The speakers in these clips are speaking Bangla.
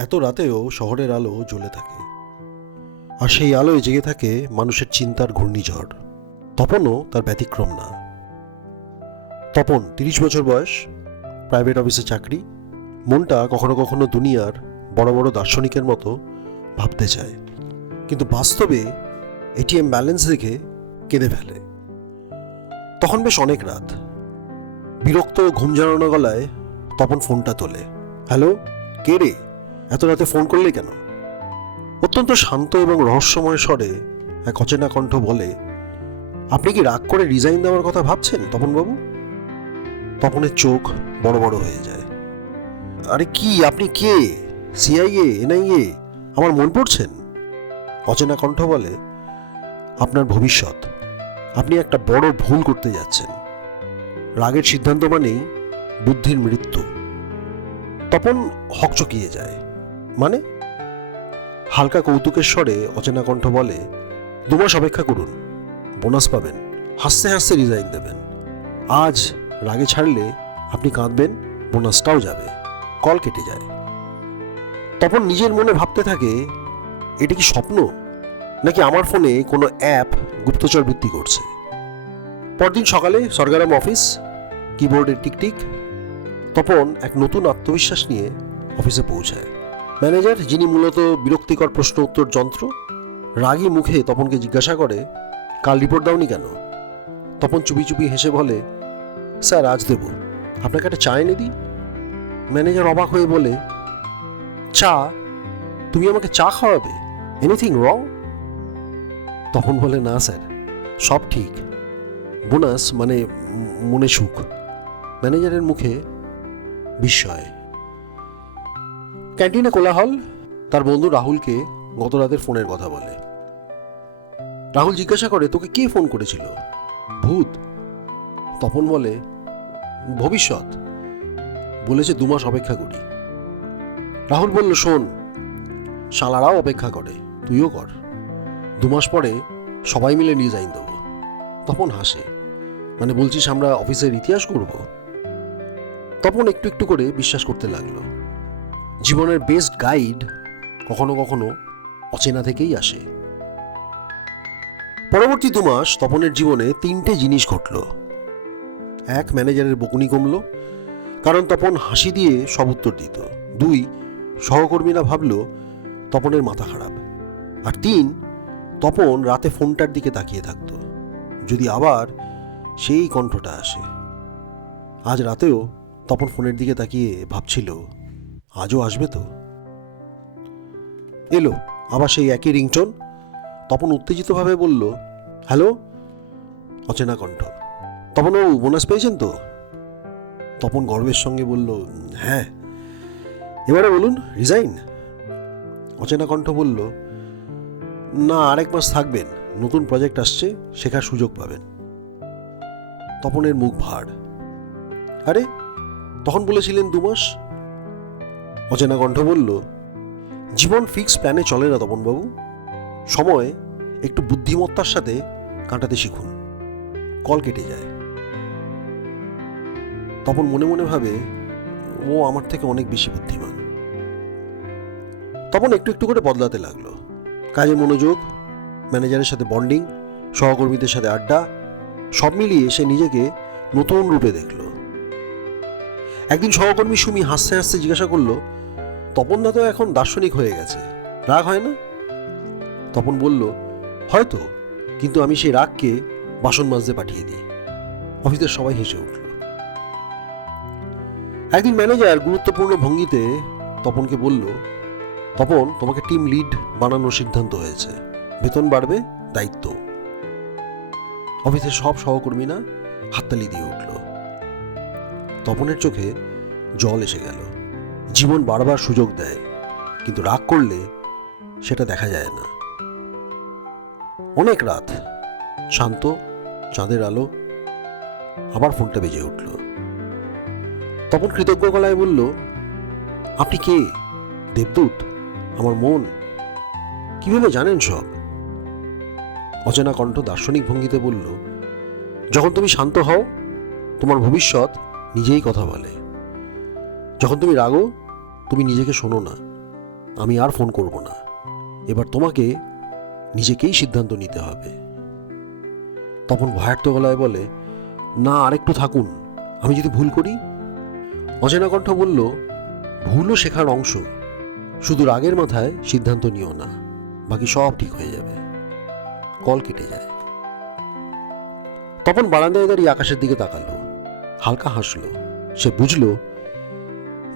এত রাতেও শহরের আলো জ্বলে থাকে। আর সেই আলোয় জেগে থাকে মানুষের চিন্তার ঘূর্ণিঝড়। তপনও তার ব্যতিক্রম না। তপন, তিরিশ বছর বয়স প্রাইভেট অফিসে চাকরি। মনটা কখনো কখনো দুনিয়ার বড় বড় দার্শনিকের মতো ভাবতে চায়। কিন্তু বাস্তবে এটিএম ব্যালেন্স দেখে কেঁদে ফেলে। তখন বেশ অনেক রাত। বিরক্ত ঘুম জড়ানো গলায় তপন ফোনটা তোলে। হ্যালো, কে রে? এত রাতে ফোন করলে কেন? অত্যন্ত শান্ত এবং রহস্যময় স্বরে এক অচেনা কণ্ঠ বলে, আপনি কি রাগ করে রিজাইন দেওয়ার কথা ভাবছেন, তপনবাবু? তপনের চোখ বড় বড় হয়ে যায়। আরে কি, আপনি কে? সিআইএ এনআইএ আমার মন পড়ছেন? অচেনা কণ্ঠ বলে, আপনার ভবিষ্যৎ, আপনি একটা বড় ভুল করতে যাচ্ছেন। রাগের সিদ্ধান্ত মানেই বুদ্ধির মৃত্যু। তপন হকচকিয়ে যায়। মানে? হালকা কৌতুকের স্বরে অচেনা কণ্ঠ বলে দু মাস অপেক্ষা করুন, বোনাস পাবেন, হাসতে হাসতে রিজাইন দেবেন। আজ রাগে ছাড়লে আপনি কাঁদবেন, বোনাসটাও যাবে, কল কেটে যায়। তপন নিজের মনে ভাবতে থাকে, এটা কি স্বপ্ন? নাকি আমার ফোনে কোনো অ্যাপ গুপ্তচর বৃত্তি করছে? পরদিন সকালে সরকারাম অফিস কিবোর্ডের টিকটিক, তপন এক নতুন আত্মবিশ্বাস নিয়ে অফিসে পৌঁছায়। ম্যানেজার, যিনি মূলত বিরক্তিকর প্রশ্ন উত্তর যন্ত্র, রাগী মুখে তপনকে জিজ্ঞাসা করে, কাল রিপোর্ট দাওনি কেন? তপন চুপি চুপি হেসে বলে, স্যার, আজ দেব। আপনাকে একটা চা এনে দিই? ম্যানেজার অবাক হয়ে বলে, চা? তুমি আমাকে চা খাওয়াবে? এনিথিং রং তখন বলে, না, স্যার, সব ঠিক। বোনাস মানে মনে সুখ। ম্যানেজারের মুখে বিস্ময়। ক্যান্টিনে কোলাহল? তার বন্ধু রাহুলকে গত রাতের ফোনের কথা বলে। রাহুল জিজ্ঞাসা করে, তোকে কে ফোন করেছিল? ভূত। তপন বলে, ভবিষ্যৎ। বলেছে, দু মাস অপেক্ষা করি। রাহুল বলল, শোন, শালারাও অপেক্ষা করে, তুইও কর। দু মাস পরে সবাই মিলে রিজাইন দেবো তপন হাসে মানে বলছিস আমরা অফিসের ইতিহাস করব? তপন একটু একটু করে বিশ্বাস করতে লাগল। জীবনের বেস্ট গাইড কখনো কখনো অচেনা থেকেই আসে। পরবর্তী দু মাস তপনের জীবনে তিনটে জিনিস ঘটল। এক ম্যানেজারের বকুনি কমল, কারণ তপন হাসি দিয়ে সব উত্তর দিত। দুই, সহকর্মীরা ভাবল তপনের মাথা খারাপ। আর তিন, তপন রাতে ফোনটার দিকে তাকিয়ে থাকতো। যদি আবার সেই কণ্ঠটা আসে। আজ রাতেও তপন ফোনের দিকে তাকিয়ে ভাবছিল আজও আসবে তো? এলো, আবার সেই একই রিংটোন। তপন উত্তেজিতভাবে বলল, হ্যালো? অচেনা কণ্ঠ। তপন ও বোনাস পেয়েছেন তো? তপন গর্বের সঙ্গে বলল হ্যাঁ। এবারে বলুন, রিজাইন? অচেনা কণ্ঠ বলল, না, আরেক মাস থাকবেন। নতুন প্রজেক্ট আসছে, শেখার সুযোগ পাবেন। তপনের মুখ ভার। আরে, তখন বলেছিলেন দু মাস? অচেনা কণ্ঠ বলল, জীবন ফিক্স প্ল্যানে চলে না তপনবাবু সময় একটু বুদ্ধিমত্তার সাথে কাটাতে শিখুন। কল কেটে যায়। তপন মনে মনে ভাবে, ও আমার থেকে অনেক বেশি বুদ্ধিমান। তপন একটু একটু করে বদলাতে লাগল। কাজে মনোযোগ, ম্যানেজারের সাথে বন্ডিং সহকর্মীদের সাথে আড্ডা, সব মিলিয়ে সে নিজেকে নতুন রূপে দেখল। একদিন সহকর্মী সুমি হাসতে হাসতে জিজ্ঞাসা করল তপন দা তো এখন দার্শনিক হয়ে গেছে। রাগ হয় না? তপন বলল, হয়তো, কিন্তু আমি সেই রাগকে বাসন মাজতে পাঠিয়ে দিই। অফিসের সবাই হেসে উঠল। একদিন ম্যানেজার গুরুত্বপূর্ণ ভঙ্গিতে তপনকে বলল, তপন, তোমাকে টিম লিড বানানোর সিদ্ধান্ত হয়েছে। বেতন বাড়বে, দায়িত্ব। অফিসের সব সহকর্মীরা হাততালি দিয়ে উঠল। তপনের চোখে জল এসে গেল। জীবন বারবার সুযোগ দেয়, কিন্তু রাগ করলে সেটা দেখা যায় না। অনেক রাত শান্ত, চাঁদের আলো, আবার ফোনটা বেজে উঠল। তপন কৃতজ্ঞ গলায় বলল, আপনি কে? দেবদূত? আমার মন? কীভাবে জানেন সব? অচেনা কণ্ঠ দার্শনিক ভঙ্গিতে বলল, যখন তুমি শান্ত হও, তোমার ভবিষ্যৎ নিজেই কথা বলে। যখন তুমি রাগো তুমি নিজেকে শোনো না। আমি আর ফোন করব না। এবার তোমাকে নিজেকেই সিদ্ধান্ত নিতে হবে। তপন ভয়ার্থ গলায় বলে, না, আরেকটু থাকুন। আমি যদি ভুল করি? অচেনা কণ্ঠ বলল, ভুলও শেখার অংশ। শুধু রাগের মাথায় সিদ্ধান্ত নিও না। বাকি সব ঠিক হয়ে যাবে। কল কেটে যায়। তপন বারান্দায় দাঁড়িয়ে আকাশের দিকে তাকালো। হালকা হাসলো। সে বুঝল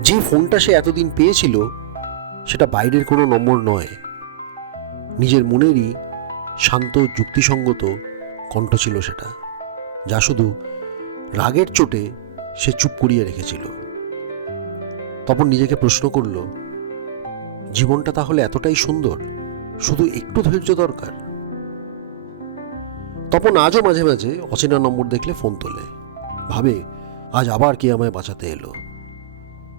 যে ফোনটা সে এতদিন পেয়েছিল, সেটা বাইরের কোনো নম্বর নয়। নিজের মনেরই শান্ত, যুক্তিসঙ্গত কণ্ঠ ছিল সেটা, যা শুধু রাগের চোটে সে চুপ করিয়ে রেখেছিল। তখন নিজেকে প্রশ্ন করল, জীবনটা তাহলে এতটাই সুন্দর? শুধু একটু ধৈর্য দরকার? তপন আজও মাঝে মাঝে অচেনা নম্বর দেখলে ফোন তোলে। ভাবে, আজ আবার কে আমায় বাঁচাতে এলো?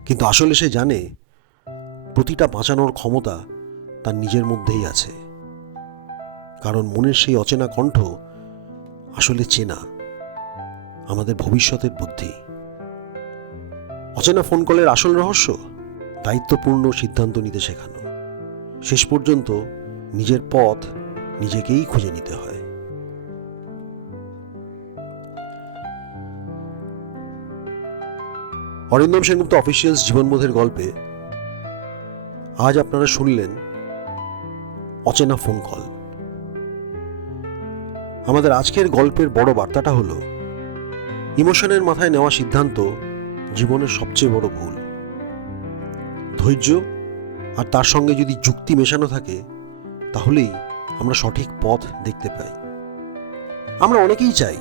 কিন্তু আসলে সে জানে প্রতিটা বাঁচানোর ক্ষমতা তার নিজের মধ্যেই আছে। কারণ মনের সেই অচেনা কণ্ঠ আসলে চেনা আমাদের ভবিষ্যতের বুদ্ধি। অচেনা ফোন কলের আসল রহস্য দায়িত্বপূর্ণ সিদ্ধান্ত নিতে শেখানো। শেষ পর্যন্ত নিজের পথ নিজেকেই খুঁজে নিতে হয়। অরিন্দম সেনগুপ্ত অফিসিয়ালস জীবনবোধের গল্পে আজ আপনারা শুনলেন অচেনা ফোন কল আমাদের আজকের গল্পের বড় বার্তাটা হলো, ইমোশনের মাথায় নেওয়া সিদ্ধান্ত জীবনের সবচেয়ে বড় ভুল। ধৈর্য আর তার সঙ্গে যদি যুক্তি মেশানো থাকে, তাহলেই আমরা সঠিক পথ দেখতে পাই। আমরা অনেকেই চাই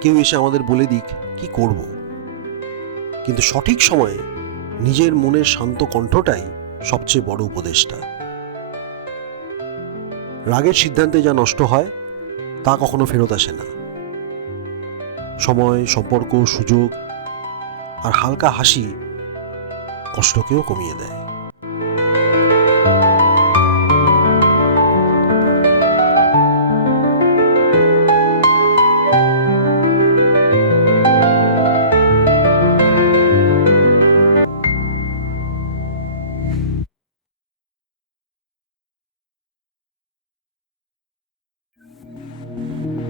কেউ এসে আমাদের বলে দিক, কি করব? কিন্তু সঠিক সময়ে নিজের মনের শান্ত কণ্ঠটাই সবচেয়ে বড় উপদেশটা রাগের সিদ্ধান্তে যা নষ্ট হয়, তা কখনো ফেরত আসে না। সময়, সম্পর্ক, সুযোগ আর হালকা হাসি কষ্টকেও কমিয়ে দেয়।